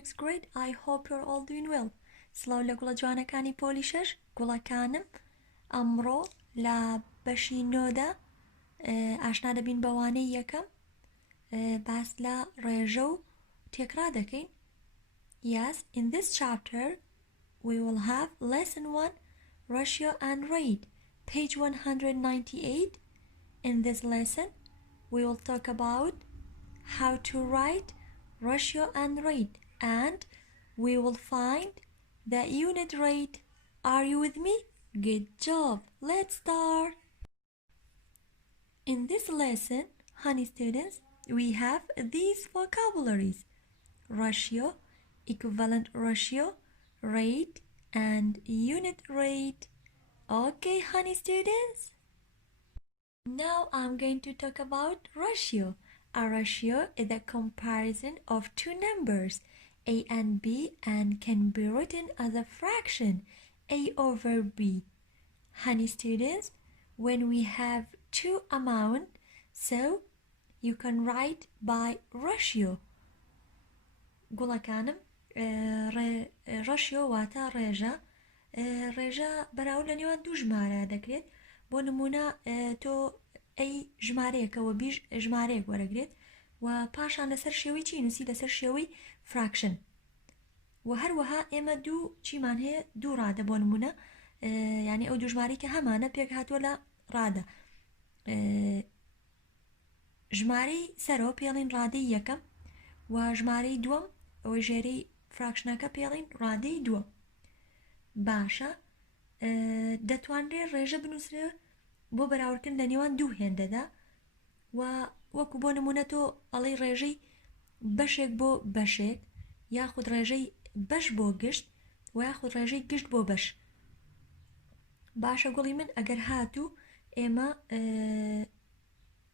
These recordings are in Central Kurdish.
6th grade. I hope you're all doing well. سڵاو لە گوڵە جوانەکانی پۆلی 6 گوڵەکانم ئەمڕۆ لە بەشی 9دا ئاشنا دەبین بەوانەی یەکەم باس لە ڕێژە و تێکرا دەکەین. Yes, in this chapter we will have lesson 1 ratio and rate, page 198. In this lesson we will talk about how to write ratio and rate, and we will find the unit rate. Are you with me? Good job. Let's start. In this lesson, honey students, we have these vocabularies: ratio, equivalent ratio, rate, and unit rate. Okay, honey students? Now I'm going to talk about ratio. A ratio is a comparison of two numbers, a and b, and can be written as a fraction, a over b. Honey students, when we have two amounts, so you can write by ratio. گوڵەکانم ratio واتە ڕێژە. ڕێژە بەراورد لە نێوان دوو ژمارە دەکرێت. بۆ نمونە تۆ ئەی ژمارەیەکەوە بیش ژمارەیەک وەرەگرێت و پاشان لەسەر شێوەی چی نووسی لەسەر شێوەی فراکشن و هەروەها ئێمە دوو چیمان هەیە دوو ڕادە بۆ نمونە یعنی ئەو دوو ژمارەی کە هەمانە پێک هاتووە لە ڕادە ژمارەی سەرەوە پێڵین ڕادەی یەکەم و ژمارەی دووەم ئەوەی ژێرەی فراکشنەکە پێڵین ڕادەی دووەم. باشە دەتوانرێت ڕێژە بنووسرێ بۆ بەراوردکردن لە نێوان دوو هێندەدا و وەکو بۆ نمونە تۆ ئەڵەی ڕێژەی بەشێک بۆ بەشێک یاخود ڕێژەی بەش بۆ گشت و یاخود ڕێژەی گشت بۆ بەش. باشە گوڵی من ئەگەر هاتوو ئێمە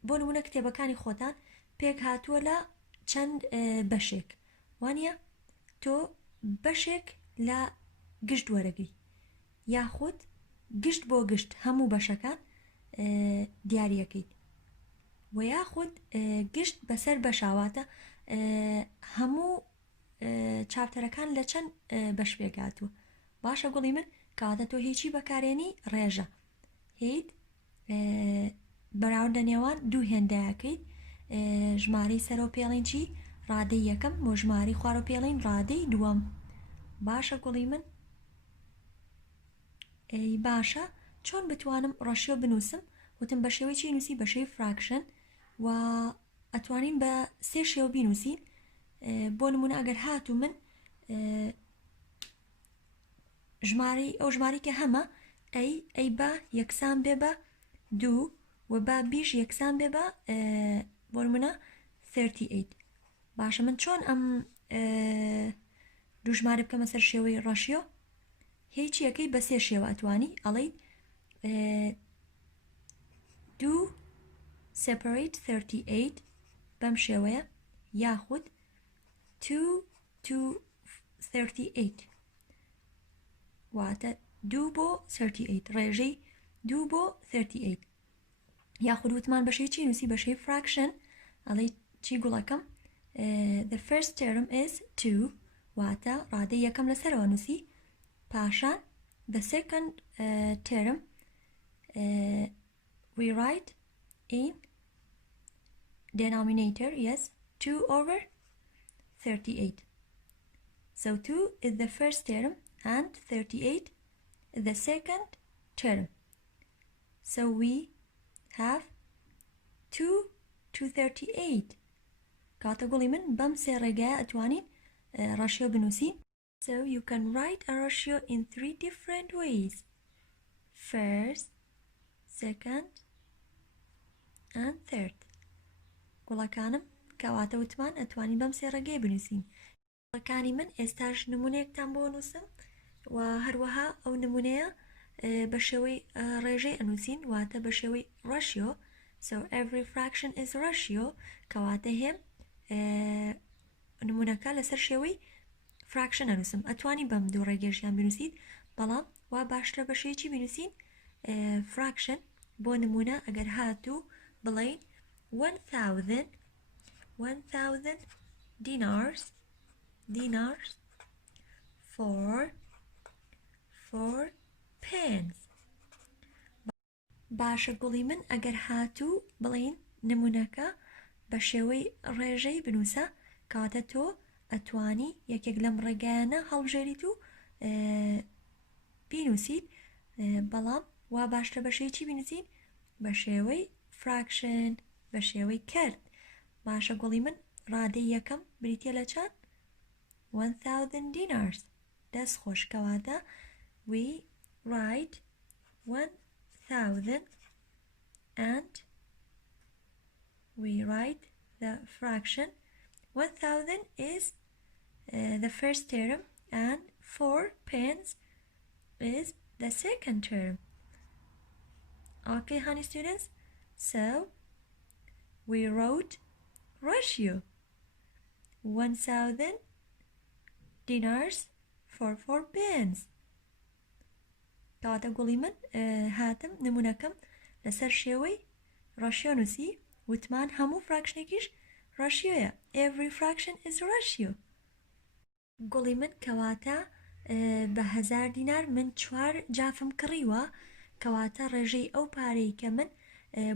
بۆ نمونە کتێبەکانی خۆتان پێک هاتووە لە چەند بەشێک وانە تۆ بەشێک لە گشت وەرەگری یاخود گشت بۆ گشت هەموو بەشەکان دیاریەکەیت و یاخود گشت بەسەر بەشاواتە هەموو چاپتەرەکان لە چەند بەش پێکاتوە. باشە گوڵی من کاتە تۆ هیچی بەکارێنی ڕێژە هیت بەراورد لە نێوان دوو هێندەیەکەیت ژمارەی سەرەوە پێڵین چی ڕادەی یەکەم و ژمارەی خوارەوە پێڵین ڕادەی دووەم. باشە گوڵی من باشە چۆن بتوانم ڕەشیۆ بنووسم؟ وتم بە شێوەی چی نووسی بە شێوەی فراکشن و ئەتوانین بە سێ شێوە بینووسین. بۆ نمونە ئەگەر هاتوو من ژمارەی ئەو ژمارەی کە هەمە ئەی بە یەکسان بێ بە دوو و بە بیش یەکسان بێ بە بۆ نمونە 38. باشە من چۆن ئەم دوو ژمارە بکەمە سەر شێوەی ڕەشیۆ؟ هیچ یەکەی بە سێ شێوە ئەتوانی ئەڵەی 2 separate 38 بەم شێوەیە یاخود 2 to 38 واتە 2 بۆ 38 ڕێژەی 2 بۆ 38 یاخود وتمان بەشەی چی نووسی بەشەی فراکشن ئەڵەی چی گوڵەکەم the first term is 2 واتە ڕادەی یەکەم لەسەرەوە نووسی پاشان the second term we write in denominator, yes, 2 over 38. So 2 is the first term and 38 is the second term. So we have 2 to 38. کاتە گوڵی من بەم سێ ڕێگایە ئەتوانین ڕەشیۆ بنووسین. So you can write a ratio in 3 different ways: first, second, and third. گوڵەکانم کەواتە وتمان ئەتوانین بەم سێ ڕێگەیە بنووسین. گوڵەکانی من ئێستاش نمونەیەکتان بۆ نووسم و هەروەها ئەو نمونەیە بە شێوەی ڕێژەی ئەنووسین واتە بە شێوەی ratio. So every fraction is ratio کەواتە هێم نمونەکە لەسەر شێوەی فراکشن ئەنووسم. ئەتوانی بەم دوو ڕێگەشیان بنووسیت بەڵام وا باشترە بە شێوەیەکی بنووسین فراکشن. بۆ نمونە ئەگەر هاتوو بڵین 1000 dinars dinars for 4 pence. باشە گوڵی من ئەگەر هاتوو بڵین نمونونەکە بە شێوەی ڕێژەی بنووسە کاتە تۆ ئەتوانی یەکێک لەم ڕێگایانە هەڵبژێریت و بینووسیت بەڵام وا باشترە بە شێوەی چی بینووسین بە شێوەی فراکشن بە شێوەی کرد باشە گوڵی من ڕادەی یەکەم بریتە لە چەند 1000 dinars دەست خۆشکەواتە we write 1000 and we write the fraction 1000 is the first term and 4 pence is the second term. Okay, honey students, so we wrote ratio 1000 dinars for 4 pence. کەواتە گوڵی من هاتم نمونونەکەم لەسەر شێوەی ڕەشیۆ نووسی وتمان هەموو فراکشنێکیش ڕەشیۆیە every fraction is ratio گوڵی من کەواتە بە 1000 دینار من 4 جافم کڕیوە کەواتە ڕێژەی ئەو پارەی کە من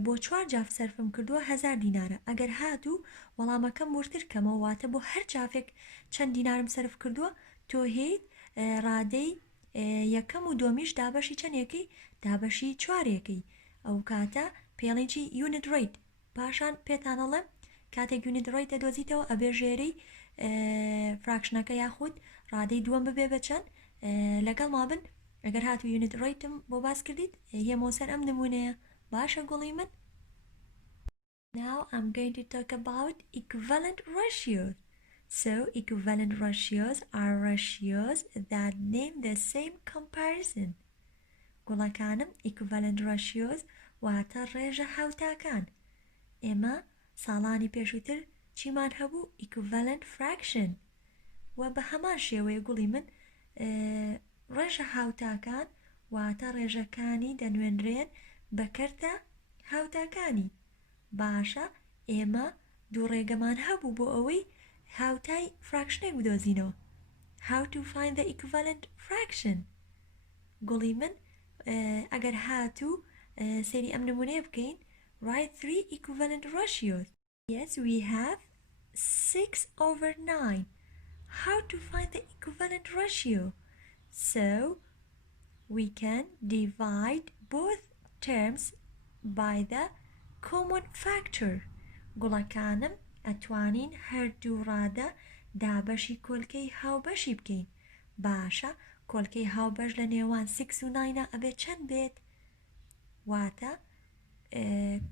بۆ 4 جاف سەرفم کردووە 1000 دینارە ئەگەر هاتوو وەڵامەکەم ورتر کەمەوە واتە بۆ هەر جافێک چەند دینارم سەرف کردووە تۆ هیت ڕادەی یەکەم و دۆمیش دابەشی چەندێکی دابەشی 4ێکی ئەو کاتە پێڵێکی یونت ڕیت پاشان پێتانەڵێم کاتێک یونت ڕیت دەدۆزیتەوە ئەبێ ژێرەی فراکشنەکە یاخود ڕادەی دووەم ببێ بە چەند لەگەڵ مابن ئەگەر هاتو یونت ڕیتم بۆ باس کردیت هێمۆسەر ئەم نمونەیە باشە گوڵی من Now I'm going to talk about equivalent ratios. So equivalent ratios are ratios that name the same comparison. گوڵەکانم equivalent ratios واتە ڕێژە هاوتاکان ئێمە ساڵانی پێشووتر چیمان هەبوو equivalent fraction و بە هەمان شێوەیە گوڵی من ڕێژە هاوتاکان واتە ڕێژەکانی دەنوێنرێن بە کەرتە هاوتاکانی باشە ئێمە دوو ڕێگەمان هەبوو بۆ ئەوەی هاوتای فراکشنێک بدۆزینەوە how to find the equivalent fraction گوڵی من ئەگەر هاتوو سەیری ئەم نمونەیە بکەین write 3 equivalent ratios yes we have 6/9 how to find the equivalent ratio so we can divide both terms by the common factor گوڵەکانم ئەتوانین هەردوو ڕادە دابەشی کۆلکەی هاوبەشی بکەین باشە کۆلکەی هاوبەش لە نێوان 6 و 9 ئەبێت چەند بێت واتە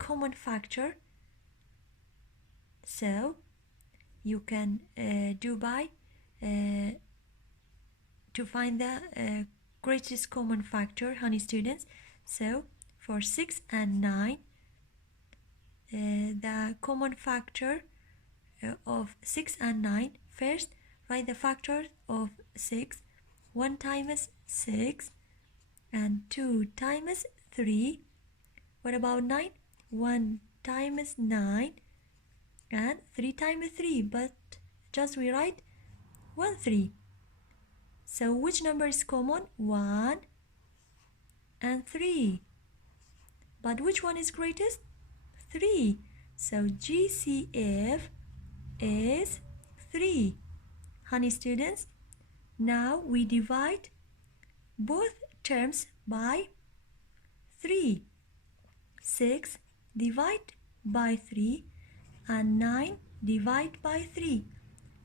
common factor so you can do by to find the greatest common factor honey students so for 6 and 9 the common factor of 6 and 9 first write the factor of 6 1 times 6 and 2 times 3 what about 9 1 times 9 and 3 times 3 but just we write 1 3 so which number is common 1 and 3 but which one is greatest 3 so GCF is 3 honey students now we divide both terms by 3 6 divide by 3 and 9 divide by 3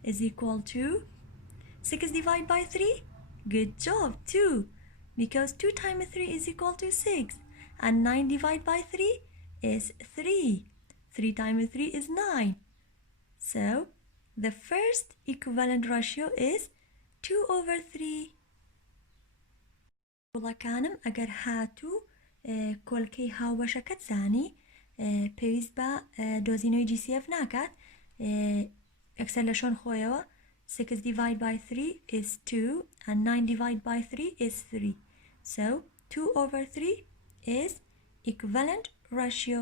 is equal to 6 divide by 3 good job 2 because 2 times 3 is equal to 6 and 9 divide by 3 is 3 3 times 3 is 9 so the first equivalent ratio is 2/3 گوڵەکانم ئەگەر هاتوو کۆلکەی هاوبەشەکەت زانی پێویست بە دۆزینەوەی GCF ناکات ئەکسەر لە شۆن خۆیەوە 6 divide by 3 is 2 and 9 divide by 3 is 3 so 2/3 is equivalent ratio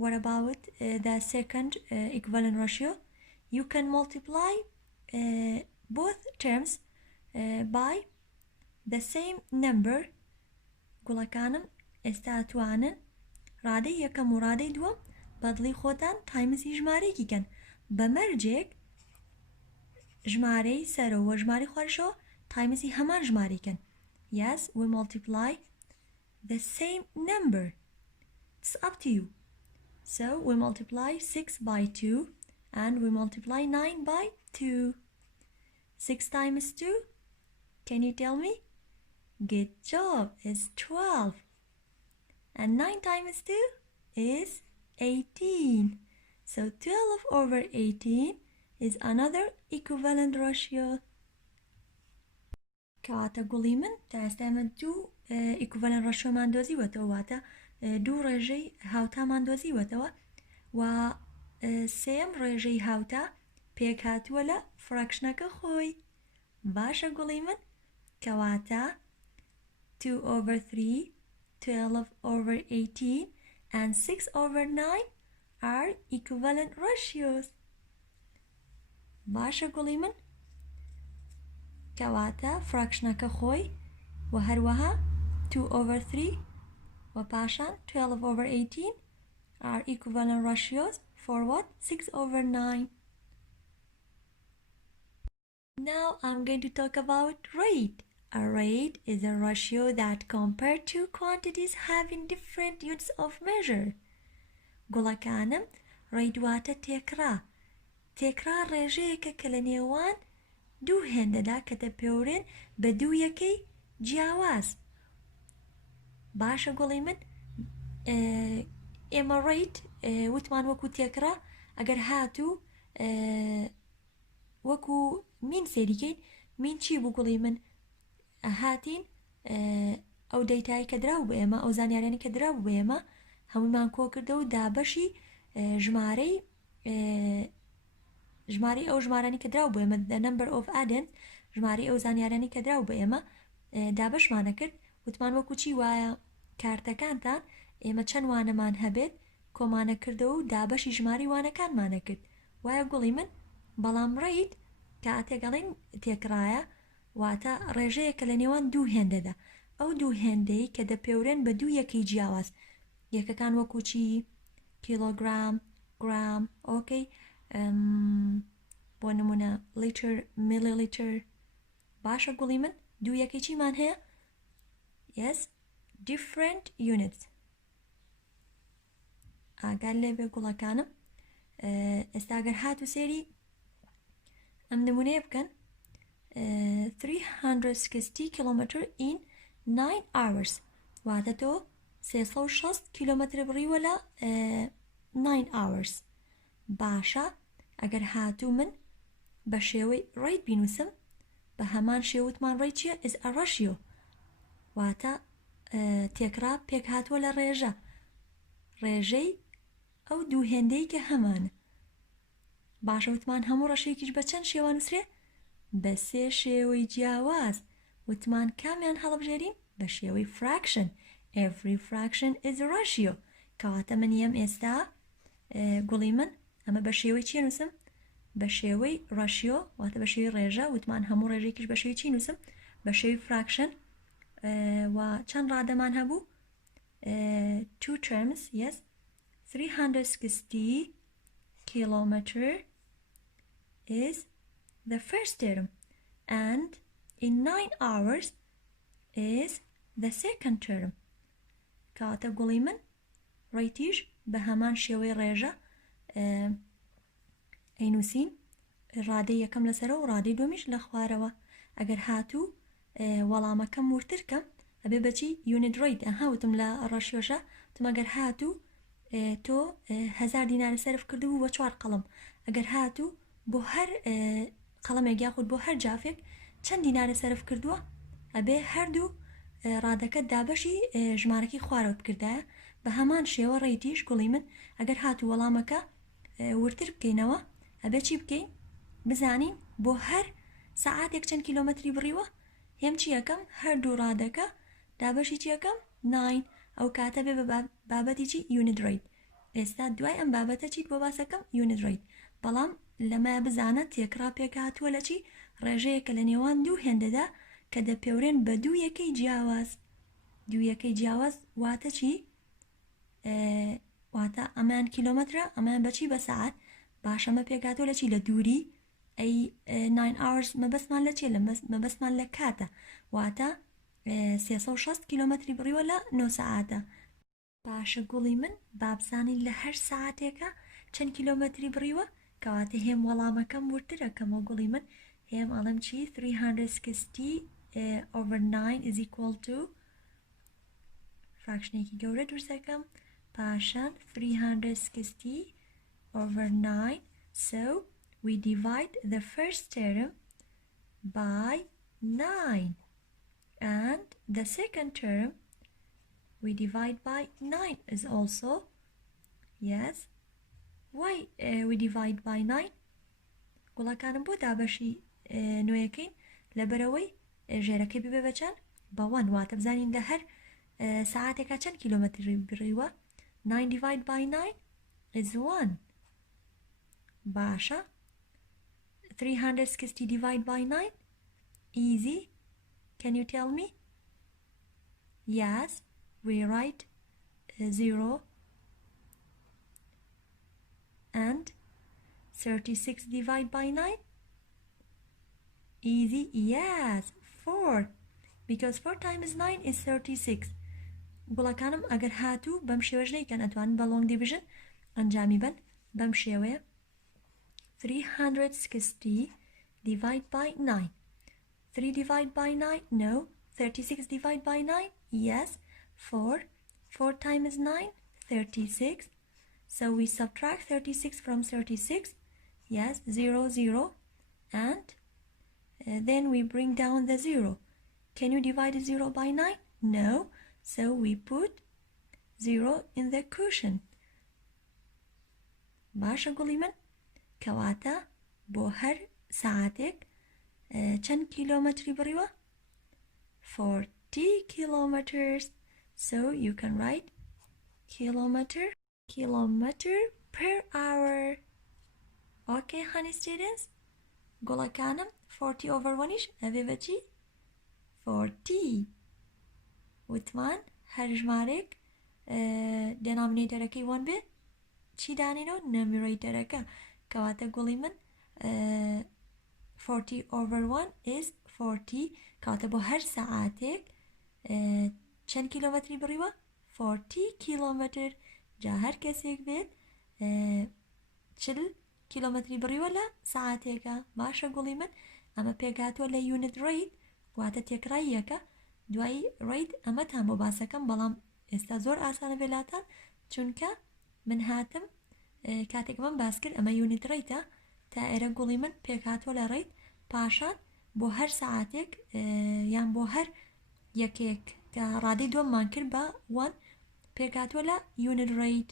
what about the second equivalent ratio you can multiply both terms by the same number گوڵەکانم ئێستا توانن ڕادەی یەکەم و ڕادەی دووەم بەدڵی خۆتان تایمزی ژمارەیەکی کەن بەمەرجێک ژمارەی سەرەوە ژمارەی خوارشەوە تایمزی هەمان ژمارەیکەن. Yes, we multiply the same number. It's up to you. So we multiply 6 by 2 and we multiply 9 by 2. 6 times 2, can you tell me? Good job, it's 12. And 9 times 2 is 18. So 12 over 18 is another equivalent ratio. کەواتە گوڵی من تا ئێستامە دوو equivalent ratioمان دۆزیوەتەوە واتە دوو ڕێژەی هاوتامان دۆزیوەتەوە و سێم ڕێژەی هاوتا پێک هاتووە لە فراکشنەکە خۆی. باشە گوڵی من کەواتە 2 over 3, 12 over 18 and 6 over 9 are equivalent ratios. باشە گوڵی من کەواتە فراکشنەکە خۆی و هەروەها 2 over 3 و پاشان 12 over 18 are equivalent ratios for what? 6 over 9. Now I'm going to talk about rate. A rate is a ratio that compares two quantities having different units of measure. گوڵەکانم rate واتە تێکرا ڕێژەیەکە کە لە نێوان دوو هێندەدا کە دەپێورێن بە دوو یەکەی جیاواز. باشە گوڵی من ئێمە ڕیت وتمان وەکو تێکرا ئەگەر هاتوو وەکو مین سێریکەین مین چی بوو گوڵی من هاتین ئەو دەیتایی کە دراو بە ئێمە ئەو زانیاریانی کە دراو بە ئێمە هەمومان کۆ کردەوە و دابەشی ژمارەی ئەو ژمارانی کە دراو بۆ ئێمە the number of addends ژمارەی ئەو زانیارانی کە دراو بە ئێمە دابەشمانە کرد وتمان وەکو چی وایە کارتەکانتان ئێمە چەند وانەمان هەبێت کۆمانە کردەوە و دابەشی ژماری وانەکانمانە کرد وایە گوڵی من. بەڵام ڕیت کە تێگەڵین تێکرایە واتە ڕێژەیە کە لە نێوان دوو هێندەدا ئەو دوو هێندەی کە دەپێورێن بە دوو یەکەی جیاواز یەکەکان وەکو چی کیلۆگرام گرام ئۆکەی بۆ نمونە لیتر میلیلیتر. باشە گوڵی من دوو یەکەی چیمان هەیە؟ yes different units. ئاگار لێبێ گوڵەکانم ئێستا گەر هاتو سێری ئەم نمونەیە بکەن 360 km in 9 hours واتە تۆ 360 کیلۆمەتر بڕیوە لە 9 hours. باشە ئەگەر هاتوو من بە شێوەی ڕیت بینوسم بە هەمان شێوتمان ڕێی چییە؟ is a ratio واتە تێکرا پێک هاتووە لە ڕێژەی ئەو دوو هێندەی کە هەمانە. باشە وتمان هەموو ڕەشەیەکیش بە چەند شێوە نووسرێ؟ بە سێ شێوەی جیاواز. وتمان کامیان هەڵبژێرین؟ بە شێوەی fraction. Every fraction is a ratio. کەواتە من یەم ئێستا گوڵی من ئەمە بە شێوەی چی نووسم؟ بە شێوەی ڕەشیۆ واتە بە شێوەی ڕێژە وتمان هەموو ڕێژێکیش بە شێوەی چی نووسم؟ بە شێوەی fraction. و چەند ڕادەمان هەبوو؟ 2 terms. yes 360 kilometer is the first term and in 9 hours is the second term. کەواتە گوڵی من ڕێیتیش بە هەمان شێوەی ڕێژە ئەینووسین ڕادەی یەکەم لەسەرەوە و ڕادەی دومیش لە خوارەوە. ئەگەر هاتوو وەڵامەکەم ورترکەم ئەبێ بەچی unit rate هاوتم لە ڕەشیۆشە تمەگەر هاتوو تۆ 1000 دیناری سەرف کردبوو بە 4 قەڵم ئەگەر هاتوو بۆ هەر قەڵەمێک یاخود بۆ هەر جافێک چەند دینارە سەرف کردووە ئەبێ هەردوو ڕادەکە دابەشی ژمارەکەی خوارەوت کردایە. بە هەمان شێوە ڕێیتیش گوڵی من ئەگەر هاتوو وەڵامەکە ورتر بکەینەوە ئەبێ چی بکەین؟ بزانین بۆ هەر سەعاتێک چەند کیلۆمەتری بڕیوە هێم چی یەکەم هەردوو ڕادەکە دابەشی چی یەکەم 9 ئەو کاتە بێ بە بابەتی چی unit rate. ئێستا دوای ئەم بابەتە چیت بۆ باسەکەم unit rate. بەڵام لەمە بزانە تێکرا پێک هاتووە لە چی ڕێژەیەکە لە نێوان دوو هێندەدا کە دەپێورێن بە دوو یەکەی جیاواز دوو یەکەی جیاواز واتە چی واتە ئەمان کیلۆمەترە ئەمان بەچی بە سەعات باشەمە پێک هاتووە لە چی لە دووری ئەی 9 hours مەبەستمان لە چێ لە مەبەستمان لە کاتە واتە 360 کیلۆمەتری بڕیوە لە 9 سەعاتە باشە گوڵی من بابزانین لە هەر سەعاتێکە چەند کیلۆمەتری بڕیوە کەواتە هێم وەڵامەکەم ورترە کەمە گوڵی من هێم ئەڵم چی 360 over 9 is equal to فراکشنێکی گەورە دروستەکەم پاشان 360 over 9 so we divide the first term by 9 and the second term we divide by 9 is also yes why we divide by 9 گوڵەکانم بۆ دابەشی نوێیەکەین لەبەرەوەی ژێرەکەی ببێ بەچەند بە 1 واتە بزانین لە هەر ساعتێکە چەند کیلۆمەتری بڕیوە 9 divide by 9 is 1 باشە 360 divide by 9 easy can you tell me yes we write 0 and 36 divide by 9 easy yes 4 because 4 times 9 is 36 گوڵەکانم ئەگەر هاتوو بەم شێوەش نەیکەن ئەتوانن بە long division ئەنجامی بن بەم شێوەیە 360 divide by 9 3 divide by 9 no 36 divide by 9 yes 4 times 9 36 so we subtract 36 from 36 yes 0 0 and then we bring down the 0 can you divide 0 by 9 no so we put 0 in the cushion باشە گوڵی من کەواتە بۆ هەر ساعتێک چەند کیلۆمەتری بڕیوە 40 kilometers so you can write kilometer per hour okay honey students گوڵەکانم 40 over 1 ish ئەبێ بەچی 40 وتمان هەر ژمارێک دێنامینێتەرەکەی 1 بێ چی دانینەوە نەمیرەیتەرەکە کەواتە گوڵی من 40 over 1 is 40 کەواتە بۆ هەر سەعاتێک چەند کیلۆمەتری بڕیوە 40 کیلۆمەتر جا هەر کەسێک بێت 40 کیلۆمەتری بڕیوە لە سەعاتێکە باشە گوڵی من ئەمە پێکهاتووە لە unit rate واتە تێکرای یەکە دوایی ڕیت ئەمەتان بۆ باسەکەم بەڵام ئێستا زۆر ئاسانە بێلاتان چونکە من هاتم کاتێک من باس کرد ئەمە یونیت ڕیتە تا ئێرە گوڵی من پێکهاتووە لە ڕیت پاشان بۆ هەر سەعاتێک یان بۆ هەر یەکێک کە ڕادەی دۆممان کرد بە 1 پێکهاتووە لە یونیت ڕیت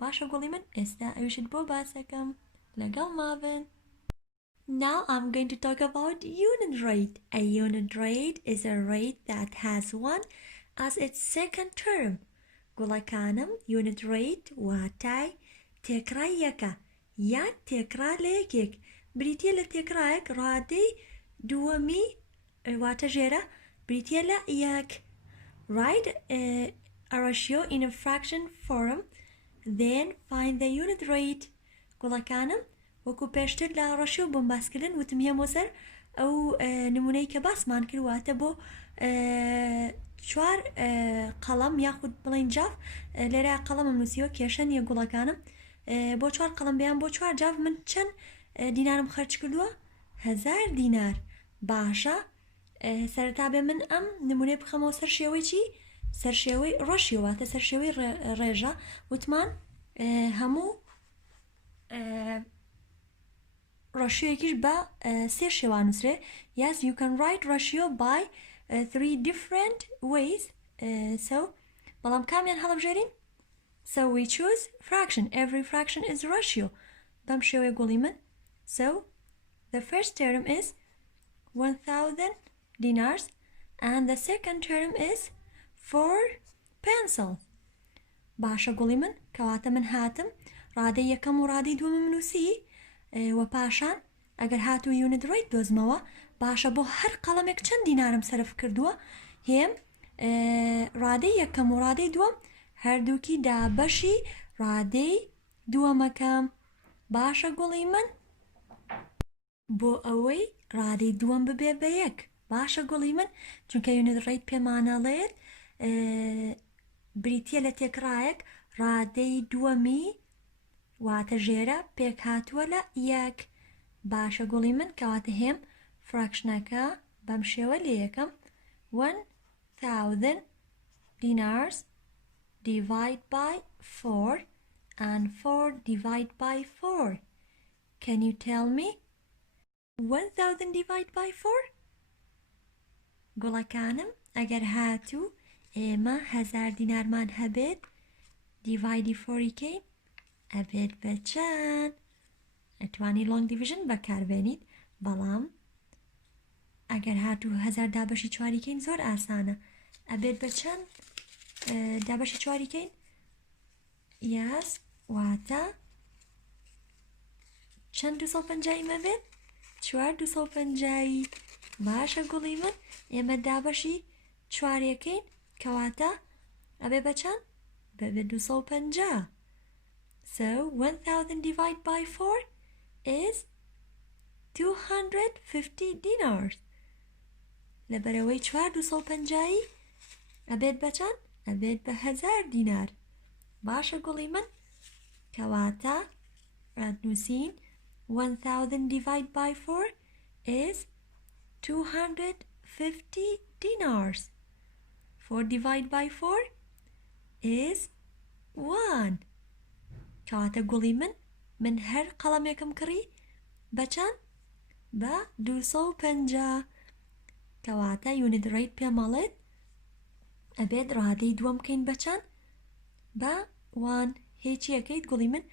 باشە گوڵی من ئێستا ئەویشت بۆ باسەکەم لەگەڵ ماون Now I'm going to talk about unit rate. A unit rate is a rate that has 1 as its second term. گوڵەکانم unit rate واتای تێکرای یەکە یان تێکرا لە یەکێک بریتیە لە تێکرایەک ڕادەی دووەمی واتە ژێرە بریتیە لە یەک Write a ratio in a fraction form then find the unit rate. گوڵەکانم وەکو پێشتر لە ڕەشیۆ بۆم باسکردن وتم هێمۆ سەر ئەو نمونەی کە باسمان کردواتە بۆ 4 قەڵەم یاخود بڵین جاف لێرە قەڵەمم نووسیوە کێشە نیە گوڵەکانم بۆ 4 قەڵەم بیان بۆ 4 جاف من چەند دینارم خەرج کردووە 1000 دینار باشە سەرەتا بێ من ئەم نمونەی بخەمەوە سەر شێوەی چی سەر شێوەی ڕەشیواتە سەر شێوەی ڕێژە وتمان هەموو ڕەشیۆیەکیش بە سێ شێوان نووسرێ yes you can write ratio by 3 different ways so بەڵام کامیان هەڵبژێرین so we choose fraction every fraction is ratio بەم شێوەیە گوڵی من so the first term is 1000 dinars and the second term is 4 pencils باشە گوڵی من کەواتە من هاتم ڕادەی یەکەم و ڕادەی دووەمم نووسی و پاشان ئەگەر هاتو یونت ڕێیت دۆزمەوە باشە بۆ هەر قەڵەمێک چەند دینارم سەرف کردووە هێم ڕادەی یەکەم و ڕادەی دووەم هەردووکی دابەشی ڕادەی دووەمەکەم باشە گوڵی من بۆ ئەوەی ڕادەی دووەم ببێ بە یەک باشە گوڵی من چونکە یونت ڕێیت پێمانەڵێت بریتە لە تێکڕایەک ڕادەی دووەمی واتە ژێرە پێک هاتووە لە یەک باشە گوڵی من کەواتە هێم فراکشنەکە بەم شێوە لێ یەکەم 1000 dinars divide by 4 and 4 divide by 4 can you tell me 1000 divide by 4 گوڵەکانم ئەگەر هاتوو ئێمە 1000 دینارمان هەبێت دیڤایدی 4 ئەبێت بە چەند ئەتوانی لۆنگ دیڤژن بەکاربێنیت بەڵام ئەگەر هاتوو 1000 دابەشی 4 زۆر ئاسانە ئەبێت بە چەند دابەشی 4 یاس واتە چەند 250 مەبێت 4 باشە گوڵی من ئێمە دابەشی 4 کەواتە ئەبێ بە چەند بەبێ 250 so 1000 divided by 4 is 250 dinars لەبەرەوەی 4 ئەبێت بە چەند ئەبێت بە 1000 دینار باشە گوڵی من کەواتە ڕادنووسین 1000 divided by 4 is 250 dinars 4 divided by 4 is 1 کەواتە گوڵی من هەر قەڵەمێکم کڕی بە چەند بە 250 کەواتە یونت ڕێیت پێمەڵێت ئەبێت ڕادەی دووەم بکەین بە چەند بە 1 هیچی یەکەیت گوڵی من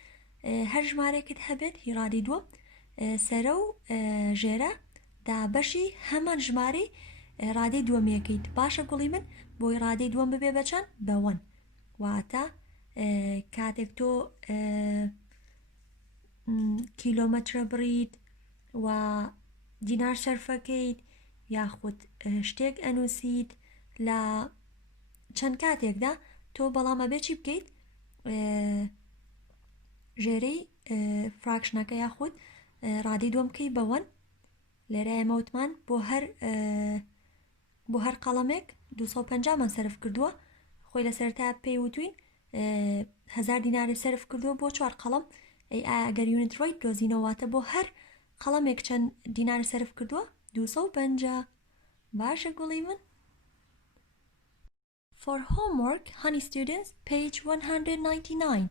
هەر ژمارەیەکت هەبێت هی ڕادەی دووەم سەرە و ژێرە دابەشی هەمان ژمارەی ڕادەی دووەمیەکەیت باشە گوڵی من بۆی ڕادەی دووەم ببێ بە چەند بە 1 واتە کاتێک تۆ کیلۆمەترە بڕیت و دینار سەرفەکەیت یاخود شتێک ئەنووسیت لە چەند کاتێکدا تۆ بەڵامە بێ چی بکەیت ژێرەی فراکشنەکە یاخود ڕادەی دووەم بکەی بە 1 لێرە ئێمەوتمان بۆ هەر قەڵەمێک 250 من سەرف کردووە خۆی لە سەرتا پێی وتوین 1000 دیناری سەرف کردووە بۆ 4 قەڵەم ئەگەر یونت ڕۆیت دۆزینەوەواتە بۆ هەر قەڵەمێک چەند دیناری سەرف کردووە 250 باشە گوڵی من For homework, honey students, page 199,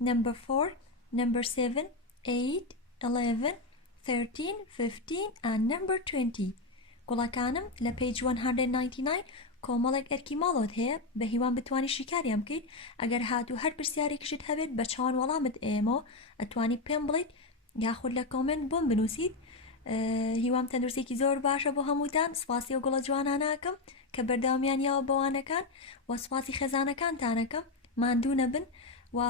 number 4, number 7, 8, 11, 13, 15, and number 20. گوڵەکانم لە page 199 کۆمەڵێک ئەرکی ماڵۆت هەیە بە هیوان بتوانی شیکاریان بکەیت ئەگەر هاتوو هەر پرسیارێکیشت هەبێت بە چاوان وەڵامت ئێمە ئەتوانی پێم بڵیت یاخود لە کۆمنت بۆم بنووسیت هیوام تەندروستێکی زۆر باشە بۆ هەمووتان سوپاسی و گوڵە جواناناکەم کە بەردەوامیان یاوە بەوانەکان و سوپاسی خێزانەکانتانەکەم ماندوو نەبن و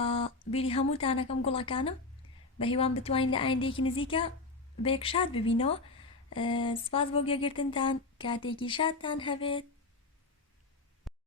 بیری هەمووتانەکەم گوڵەکانم بە هیوان بتوانین لە ئایندەیەکی نزیکە بەیەک شاد ببینەوە سپاس بۆ گوێگرتنتان کاتێکی شادتان هەبێت